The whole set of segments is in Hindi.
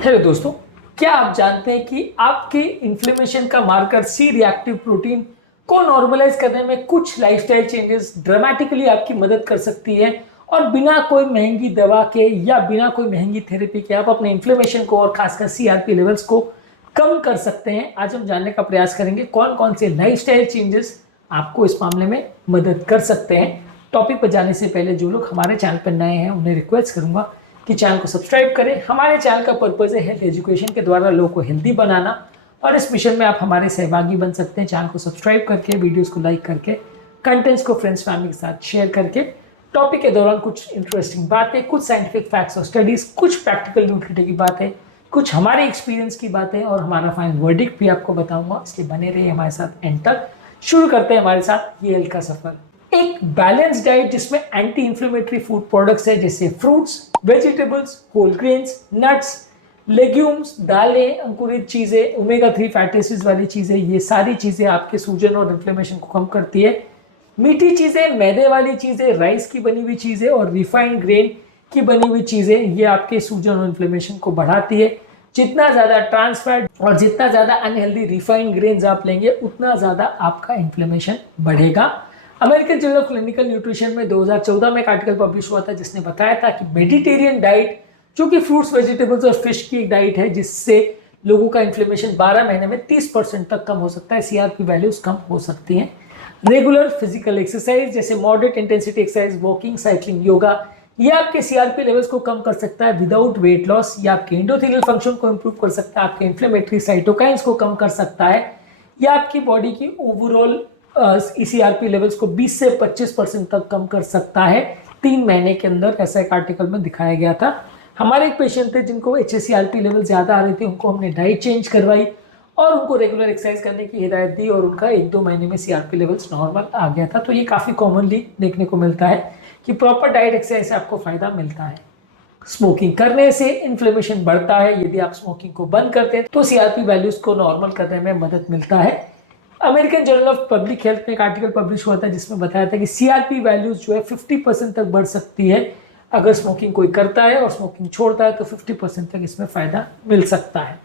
हेलो दोस्तों, क्या आप जानते हैं कि आपके इन्फ्लेमेशन का मार्कर सी रिएक्टिव प्रोटीन को नॉर्मलाइज करने में कुछ लाइफस्टाइल चेंजेस ड्रामेटिकली आपकी मदद कर सकती है और बिना कोई महंगी दवा के या बिना कोई महंगी थेरेपी के आप अपने इन्फ्लेमेशन को और खासकर सीआरपी लेवल्स को कम कर सकते हैं। आज हम जानने का प्रयास करेंगे कौन कौन से लाइफस्टाइल चेंजेस आपको इस मामले में मदद कर सकते हैं। टॉपिक पर जाने से पहले जो लोग हमारे चैनल पर नए हैं उन्हें रिक्वेस्ट करूंगा कि चैनल को सब्सक्राइब करें। हमारे चैनल का पर्पज़ है हेल्थ एजुकेशन के द्वारा लोगों को हेल्दी बनाना और इस मिशन में आप हमारे सहभागी बन सकते हैं। चैनल को सब्सक्राइब करके, वीडियोस को लाइक करके, कंटेंट्स को फ्रेंड्स फैमिली के साथ शेयर करके, टॉपिक के दौरान कुछ इंटरेस्टिंग बातें, कुछ साइंटिफिक फैक्ट्स और स्टडीज़, कुछ प्रैक्टिकल न्यूट्रिटी की बातें, कुछ हमारे एक्सपीरियंस की बातें और हमारा फाइनल वर्डिक्ट भी आपको बताऊंगा। इसलिए बने रहिए हमारे साथ एंड तक। शुरू करते हैं हमारे साथ ये हेल्थ का सफर। एक बैलेंस डाइट जिसमें एंटी इंफ्लेमेटरी फूड प्रोडक्ट्स है जैसे fruits, vegetables, whole grains, nuts, legumes, दालें, अंकुरित चीज़ें, ओमेगा 3 फैटी एसिड्स वाली चीज़ें, ये सारी चीज़ें आपके सूजन और इन्फ्लेमेशन को कम करती है। मीठी चीज़ें, मैदे वाली चीज़ें, राइस की बनी हुई चीज़ें और रिफाइंड ग्रेन की बनी हुई चीज़ें, ये आपके सूजन और इन्फ्लेमेशन को बढ़ाती है। जितना ज़्यादा ट्रांस फैट और जितना ज़्यादा अनहेल्दी रिफाइंड ग्रेन्स आप लेंगे उतना ज़्यादा आपका इन्फ्लेमेशन बढ़ेगा। American journal of clinical nutrition में 2014 में एक आर्टिकल पब्लिश हुआ था जिसने बताया था कि मेडिटेरियन डाइट, जो कि फ्रूट्स, वेजिटेबल्स और फिश की एक डाइट है, जिससे लोगों का इन्फ्लेमेशन 12 महीने में 30% तक कम हो सकता है। सीआरपी वैल्यूज कम हो सकती हैं। रेगुलर फिजिकल एक्सरसाइज जैसे moderate intensity exercise, walking, cycling, yoga, ये आपके सीआरपी लेवल्स को कम कर सकता है विदाउट वेट लॉस। ये आपके एंडोथेलियल फंक्शन को इंप्रूव कर सकता है, आपके इन्फ्लेमेटरी साइटोकाइंस को कम कर सकता है, या आपकी बॉडी की ओवरऑल सीआरपी लेवल्स को 20 से 25% तक कम कर सकता है 3 महीने के अंदर। ऐसा एक आर्टिकल में दिखाया गया था। हमारे एक पेशेंट थे जिनको एचएससीआरपी लेवल ज़्यादा आ रहे थे, उनको हमने डाइट चेंज करवाई और उनको रेगुलर एक्सरसाइज करने की हिदायत दी और उनका 1-2 महीने में सीआरपी लेवल्स नॉर्मल आ गया था। तो ये काफ़ी कॉमनली देखने को मिलता है कि प्रॉपर डाइट एक्सरसाइज से आपको फ़ायदा मिलता है। स्मोकिंग करने से इन्फ्लेमेशन बढ़ता है। यदि आप स्मोकिंग को बंद करते हैं तो सीआरपी वैल्यूज को नॉर्मल करने में मदद मिलता है। American journal of public health में एक आर्टिकल पब्लिश हुआ था जिसमें बताया था कि सीआरपी वैल्यूज जो है 50% तक बढ़ सकती है अगर स्मोकिंग कोई करता है और स्मोकिंग छोड़ता है तो 50% तक इसमें फ़ायदा मिल सकता है।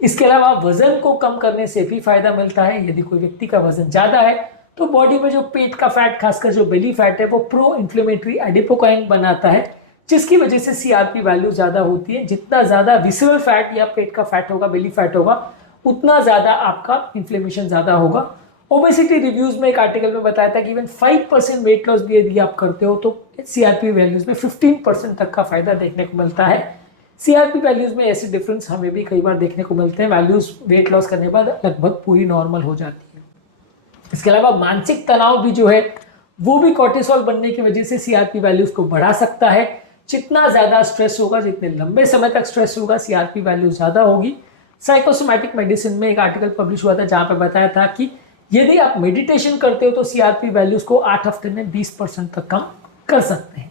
इसके अलावा वजन को कम करने से भी फ़ायदा मिलता है। यदि कोई व्यक्ति का वजन ज़्यादा है तो बॉडी में जो पेट का फैट, खासकर जो बेली फैट है, वो प्रो इन्फ्लेमेटरी एडिपोकाइन बनाता है, जिसकी वजह से सीआरपी वैल्यू ज़्यादा होती है। जितना ज़्यादा विसरल फैट या पेट का फैट होगा, बेली फैट होगा, उतना ज़्यादा आपका इन्फ्लेमेशन ज़्यादा होगा। ओबेसिटी रिव्यूज़ में एक आर्टिकल में बताया था कि इवन 5% वेट लॉस भी यदि आप करते हो तो सीआरपी वैल्यूज़ में 15% तक का फायदा देखने को मिलता है। सीआरपी वैल्यूज़ में ऐसे डिफरेंस हमें भी कई बार देखने को मिलते हैं। वैल्यूज़ वेट लॉस करने के बाद लगभग पूरी नॉर्मल हो जाती है। इसके अलावा मानसिक तनाव भी जो है वो भी कॉर्टिसोल बनने की वजह से सीआरपी वैल्यूज़ को बढ़ा सकता है। जितना ज़्यादा स्ट्रेस होगा, जितने लंबे समय तक स्ट्रेस होगा, सीआरपी वैल्यू ज़्यादा होगी। साइकोसोमैटिक मेडिसिन में एक आर्टिकल पब्लिश हुआ था जहां पे बताया था कि यदि आप मेडिटेशन करते हो तो सीआरपी वैल्यूज को 8 हफ्ते में 20% तक कम कर सकते हैं।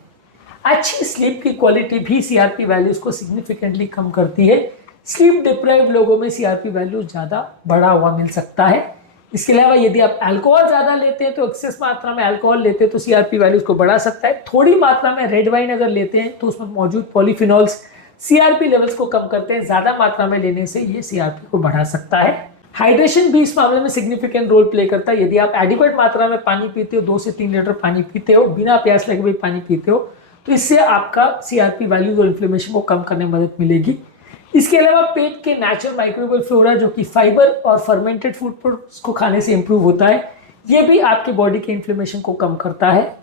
अच्छी स्लीप की क्वालिटी भी सीआरपी वैल्यूज को सिग्निफिकेंटली कम करती है। स्लीप डिप्राइव लोगों में सीआरपी वैल्यू ज़्यादा बढ़ा हुआ मिल सकता है। इसके अलावा यदि आप अल्कोहल ज़्यादा लेते हैं तो एक्सेस मात्रा में अल्कोहल लेते हैं तो सीआरपी वैल्यूज को बढ़ा सकता है। थोड़ी मात्रा में रेड वाइन अगर लेते हैं तो उसमें मौजूद पॉलीफिनॉल्स सीआरपी लेवल्स को कम करते हैं। ज्यादा मात्रा में लेने से ये सीआरपी को बढ़ा सकता है। हाइड्रेशन भी इस मामले में सिग्निफिकेंट रोल प्ले करता है। यदि आप एडिक्वेट मात्रा में पानी पीते हो, 2 से 3 लीटर पानी पीते हो, बिना प्यास लगे हुए पानी पीते हो, तो इससे आपका सीआरपी वैल्यूज और इन्फ्लेमेशन को कम करने में मदद मिलेगी। इसके अलावा पेट के नेचुरल माइक्रोबियल फ्लोरा, जो कि फाइबर और फर्मेंटेड फूड प्रोडक्ट्स को खाने से इंप्रूव होता है, ये भी आपके बॉडी के इन्फ्लेमेशन को कम करता है।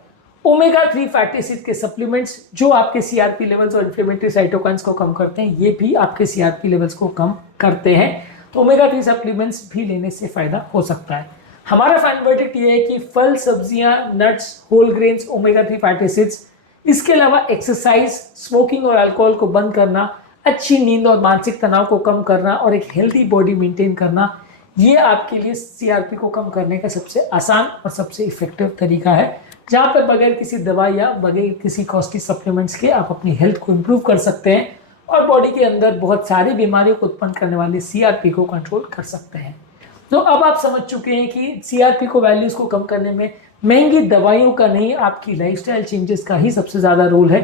ओमेगा 3 फैटी एसिड के सप्लीमेंट्स जो आपके सीआरपी लेवल्स और इन्फ्लेमेटरी साइटोकाइंस को कम करते हैं, ये भी आपके सीआरपी लेवल्स को कम करते हैं। तो ओमेगा 3 सप्लीमेंट्स भी लेने से फायदा हो सकता है। हमारा फाइनल वर्डिक्ट ये है कि फल, सब्जियां, nuts, whole grains, omega 3 fatty acids, इसके अलावा एक्सरसाइज, स्मोकिंग और अल्कोहल को बंद करना, अच्छी नींद और मानसिक तनाव को कम करना और एक हेल्दी बॉडी मेंटेन करना, ये आपके लिए सीआरपी को कम करने का सबसे आसान और सबसे इफेक्टिव तरीका है, जहाँ पर बगैर किसी दवा या बगैर किसी कॉस्टली सप्लीमेंट्स के आप अपनी हेल्थ को इम्प्रूव कर सकते हैं और बॉडी के अंदर बहुत सारी बीमारियों को उत्पन्न करने वाली सीआरपी को कंट्रोल कर सकते हैं। तो अब आप समझ चुके हैं कि सीआरपी को वैल्यूज़ को कम करने में महंगी दवाइयों का नहीं, आपकी लाइफस्टाइल चेंजेस का ही सबसे ज़्यादा रोल है।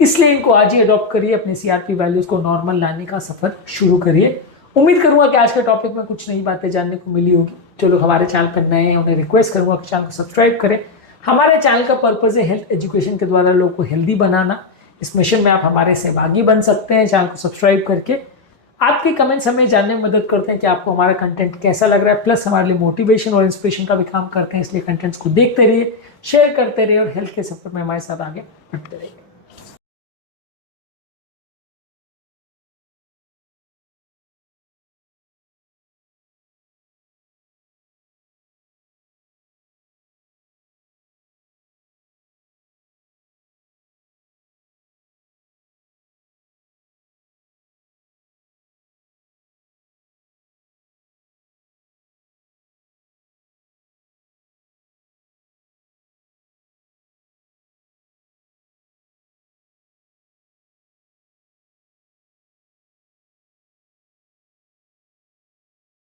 इसलिए इनको आज ही अडॉप्ट करिए, अपने सीआरपी वैल्यूज को नॉर्मल लाने का सफर शुरू करिए। उम्मीद करूंगा कि आज के टॉपिक में कुछ नई बातें जानने को मिली होगी। जो लोग हमारे चैनल पर नए हैं उन्हें रिक्वेस्ट करूंगा कि चैनल को सब्सक्राइब करें। हमारे चैनल का पर्पज है हेल्थ एजुकेशन के द्वारा लोगों को हेल्दी बनाना। इस मिशन में आप हमारे सहभागी बन सकते हैं चैनल को सब्सक्राइब करके। आपके कमेंट्स हमें जानने में मदद करते हैं कि आपको हमारा कंटेंट कैसा लग रहा है, प्लस हमारे लिए मोटिवेशन और इंस्पिरेशन का भी काम करते हैं। इसलिए कंटेंट्स को देखते रहिए, शेयर करते रहिए और हेल्थ के सफर में हमारे साथ आगे बढ़ते रहिए।